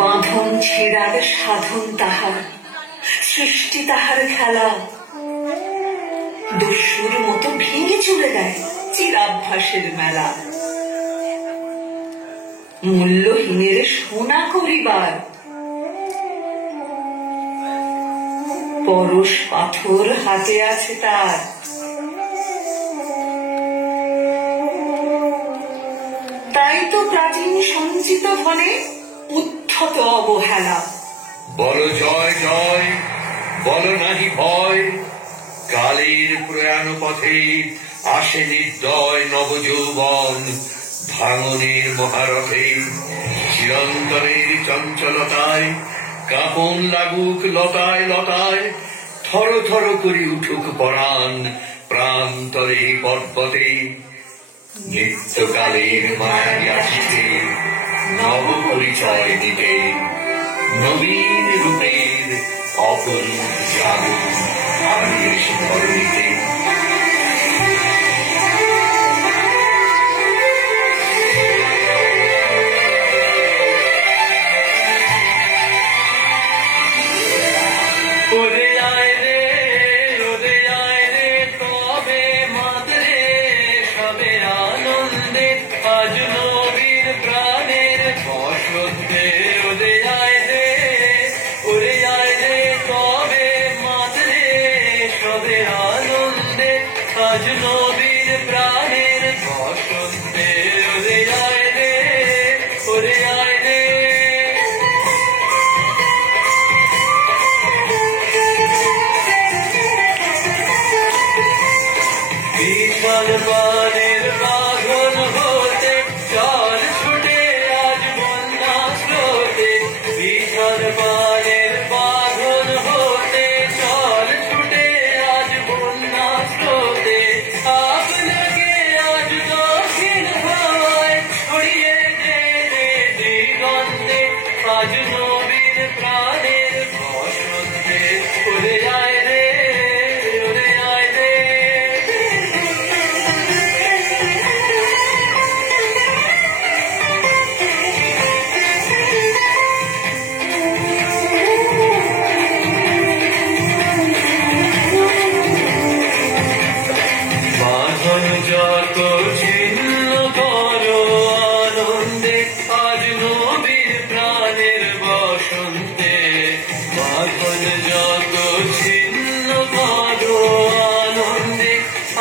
বাঁধন ছেড়ার সাধন তাহার, সৃষ্টি তাহার খেলা, দস্যুর মতো ভেঙে চলে দেয় চিরাভ্যাসের মেলা। মূল্যহীনের সোনা করিবার পরশ পাথর হাতে আছে তার। তাই তো প্রাচীন সঞ্চিত ফলে উদ্ধত অবহেলা। বল জয় জয়, বল নাহি ভয়, কালের প্রয়াণ পথে আসে নির্দয় নবযৌবন ভাঙনের মহারথে। চিরন্তনের চঞ্চলতায় কাঁপন লাগুক লতায় লতায়, থর থর করে উঠুক পরাণ প্রান্তরে পর্বতে। নিত্যকালের মায়াবী আসিতে নব পরিচয় দিতে, নবীন রূপের অপরূপ জাদু আনিয়েছে ধরণীতে। ওরে আয় রে আজ নবীন প্রাণের বসন্তে উড়ে আয় রে উড়ে আয় রে বাঁধন যত ছিন্ন করো আনন্দে আজ নবীর প্রাণের বসন্তে বাঁধন যত ছিন্ন করো আনন্দে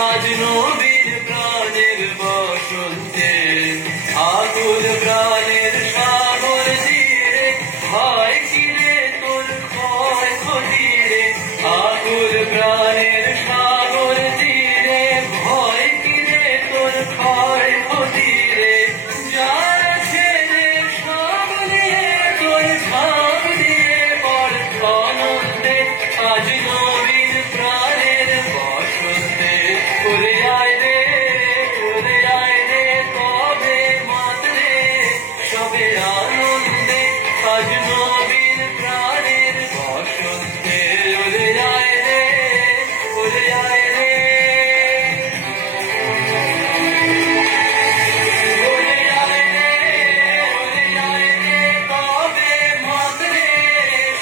আজ নবীর প্রাণের বসন্তে আকুল প্রাণের সাগর তীরে ভয় কিরে তোর ক্ষয় ক্ষতিরে আকুল প্রাণের সাগর তীরে ভয় কিরে তোর ক্ষয় ক্ষতিরে যারা ছেড়ে সব নিয়ে তোর ঝাঁপ দিয়ে পড় আনন্দে আজ নবীন প্রাণের বসন্তে উড়ে আয় রে উড়ে আয় রে তবে মাতরে সবে আনন্দে আজ নবীন প্রাণের বসন্তে উড়ে আয় রে উড়ে আয় রে উড়ে আয় রে উড়ে আয় রে তবে মাতরে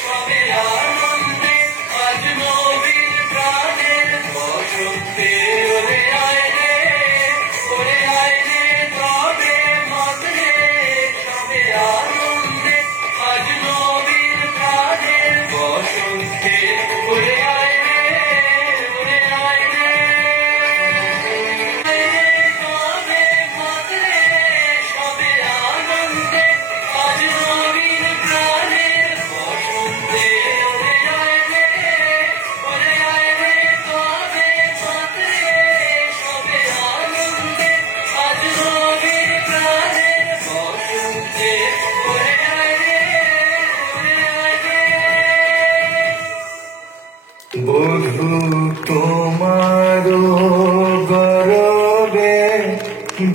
সবে আনন্দে আজ নবীন প্রাণের বসন্তে উড়ে আয় রে উড়ে আয় রে তবে মাতরে সবে আনন্দে আজ নবীন প্রাণের বসন্তে উড়ে আয় রে উড়ে আয় রে তবে মাতরে সবে আনন্দে আজ নবীন প্রাণের বসন্তে উড়ে আয় রে উড়ে আয় রে তবে মাতরে সবে আনন্দে আজ নবীন প্রাণের বসন্তে উড়ে আয় রে উড়ে আয় রে বধূ তোমার গরবে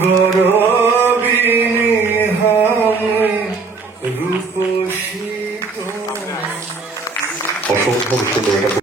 গরবিনী হামে রূপসী অসম্ভব সুন্দর